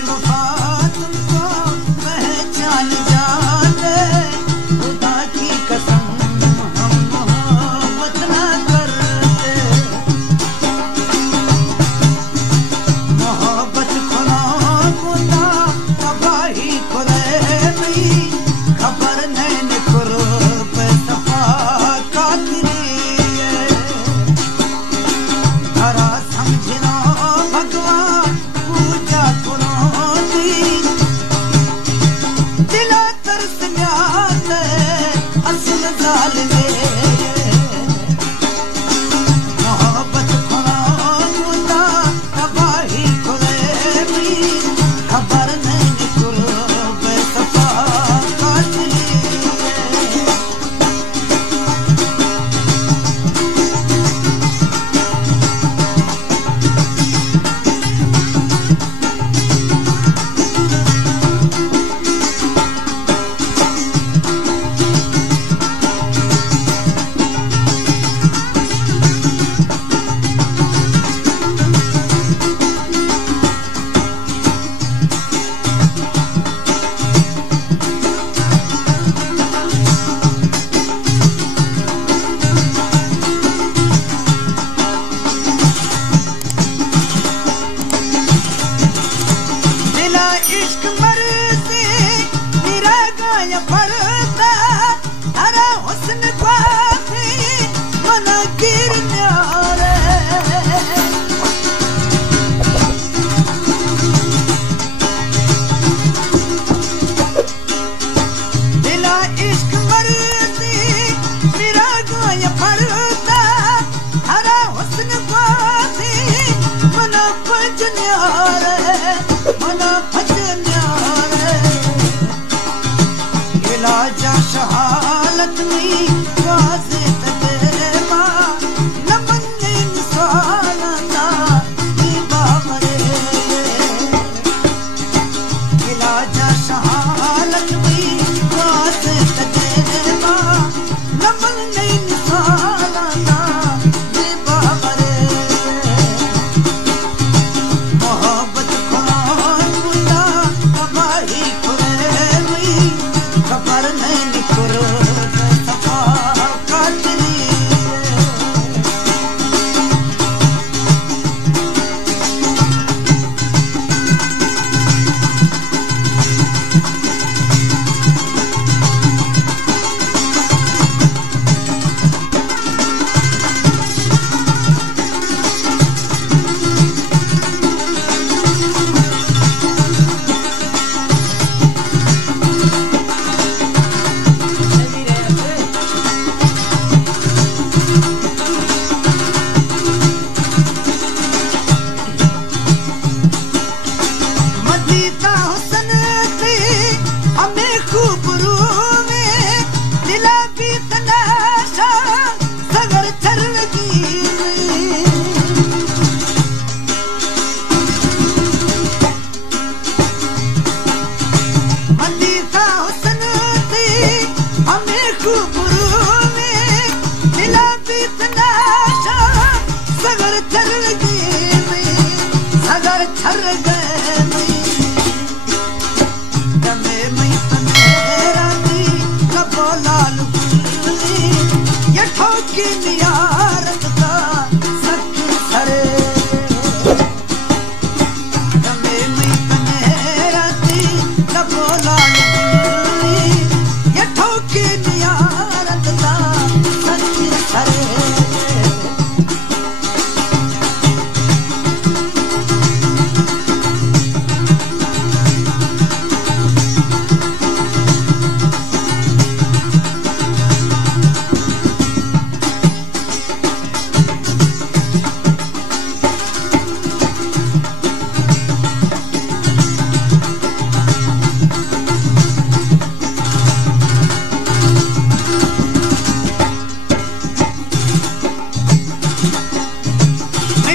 बेवफा तुमको पहचान जाते, खुदा की कसम हम मोहब्बत ना करते। मोहब्बत खुदा खुदा तबाही खुदे नहीं, खबर नहीं कुर्ब सफा कातरी है। धरा समझना भगवान पूजा कुनौती, दिला तरस म्यात असल जालिमे। मोहब्बत खुदा खुदा तबाही खुदे नहीं, खबर नहीं कुर्ब सफा कातरी है। दिला इश्क मर्ज़ी मेरा गाया पड़ता, हरा हुस्न ख्वाबी मना गिर न्यारे। दिला इश्क मर्ज़ी मेरा गाया पड़ता, हरा हुस्न ख्वाबी मना फज न्यारे, मना फज न्यारे। इलाजा शहालत में वाज़े तेरे मां न मन्ने निसाना बाबरे। इलाजा शहालत में वाज़े तेरे मां न मन्ने निसाना बाबरे। मोहब्बत खुदा खुदा तबाही खुदे नहीं, खबर नहीं कुर्ब सफा कातरी है। मदीदा हुस्न थी हमें खूबरू में, दिला भी तनाशा सगर चरगी में। मदीदा हुस्न थी हमें खूबरू में, दिला भी तनाशा सगर चरगी में, सगर छर गए में। दमे मई तमेरा दी लबो लाल गुली, ये ठोकी नियारत का सच सरे। दमे मई तमेरा दी लबो लाल गुली, ये ठोकी नियारत का सच सरे।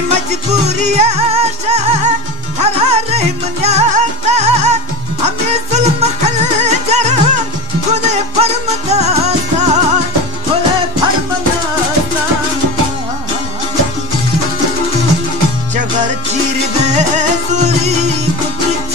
मजबूरी आशा हरा रहे मन्याता, हमें जुल्म खंजर खुदे फरमदाता, खुदे फरमदाता। जगर चीर दे सूरी कुछ